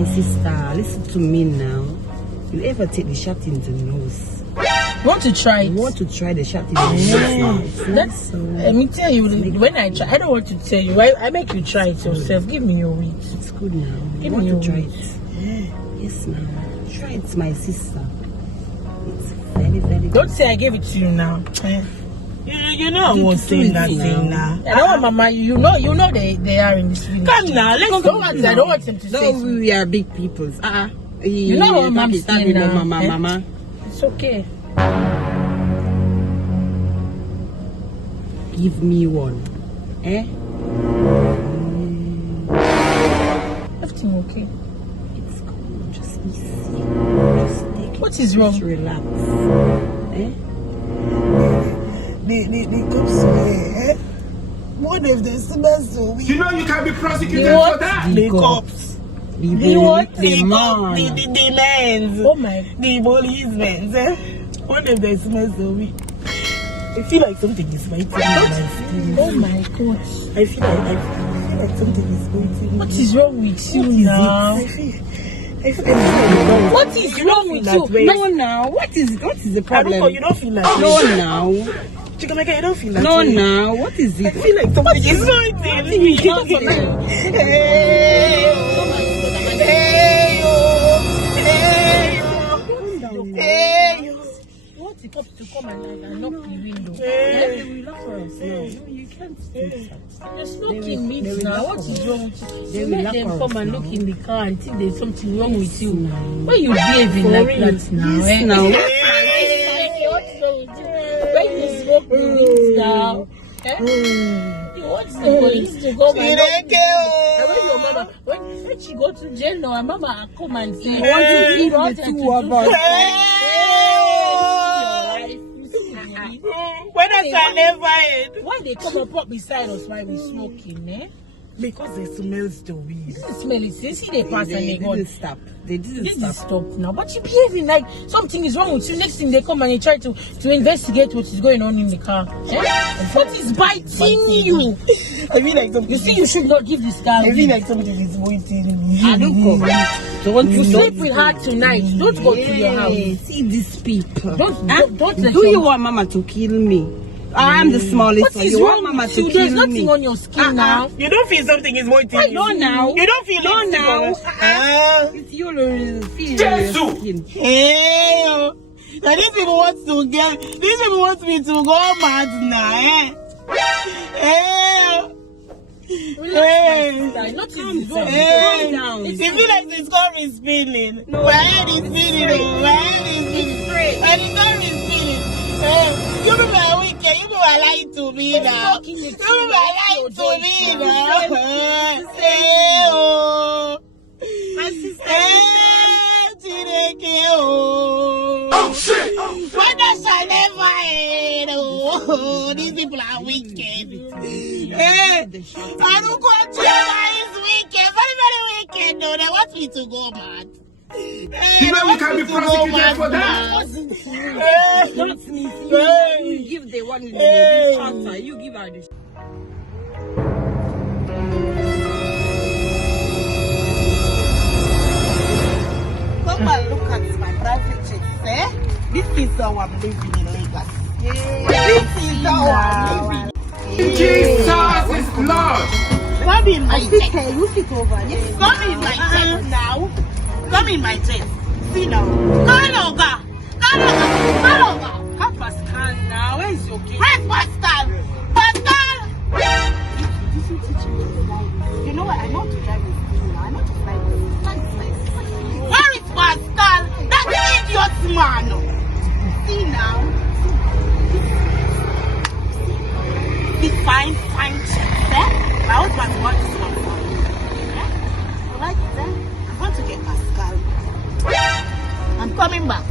My sister, listen to me now. You ever take the shot in the nose? You want to try it? You want to try the shot in the nose? That's so. Let me tell you. When I try, I don't want to tell you. I make you try it yourself. Give me your weight. It's good now. Give you me want your to try weight. it? Yes, now. Try it, my sister. It's very, very good. Don't say I gave it to you now. You know I was saying that thing now. I don't want Mama. You know they are in this village. Come now, let's go. I don't want them to say. No, we are big peoples. You know what Mom's saying now. Mama. It's okay. Give me one. Everything okay? It's cool. Just easy. Just take it. What is wrong? Just relax. The cops were, What if the smell so weak? You know you can be prosecuted for that. The cops. The what? The man. The men. Oh my. The policemen. What if the smell so weak? I feel like something is biting my skin. Oh my gosh. I feel like something is biting. What is wrong with you now? I feel What is wrong with you? No, now. What is the problem? I don't know. You don't feel like No, now. Chikameka, you don't feel like No, now. What is it? I feel like something is biting me. The cops to come and knock the window. They will laugh for us. No, you can't do that. Just knocking me now. What is wrong with you? They You will let laugh them for come us and now. look in the car and think there's something wrong with you. Now. Why you behaving like that now? Yes, now. What's wrong with you? When you smoke the weeds now, you want the police to come and knock the window. And when your mama, when she go to jail now, her mama come and say, You want to leave the two of us. When I can never end. Why they come up beside us while we smoking, Because they smells the weed. This smell is you see they pass and they go. didn't stop. They didn't This stop. is stop now. But you behaving like something is wrong with you. Next thing they come and they try to investigate what is going on in the car. What is biting you? I feel like something. You see, you should not give this guy. I feel like something is waiting me. I don't go. You sleep with her tonight. Don't go to your house. See these people. Don't let Do you want Mama to kill me? I'm the smallest. What one. is You wrong want Mama with to you? kill There's nothing me? on your skin now. You don't feel something is waiting you. No, now. You don't feel No, it. now. It's You feel Jesus. your skin. hey, now these people want to get. These people want me to go mad now. Not Calm down. You feel like the score is spinning. No, my head is spinning. My head is spinning. And the score is spinning. You people are wicked. You people are lying to me now. You people are lying to me now. My sister. Oh shit! What does I never end? Oh, these people are wicked. I don't go to is wicked. Very, very wicked. No, they want me to go mad. You know you can be prosecuted for that. Not me. You give the one in the counter. You give her the. Come and look at my private jet, This is how I'm living in Lagos. This is how I'm living. Jesus is Lord. Come in my jet. You sit over. Yes. Come in my jet now. Come in my jet. See now. Kaloga. Have Pascal now. Where is your kid? Where's Pascal? Pascal. You know what? I know to drive this thing now. I know to drive this. Where is Pascal? That idiot man. See now. This fine chick, My husband wants this one for me. You like it, I'm going to get Pascal. I'm coming back.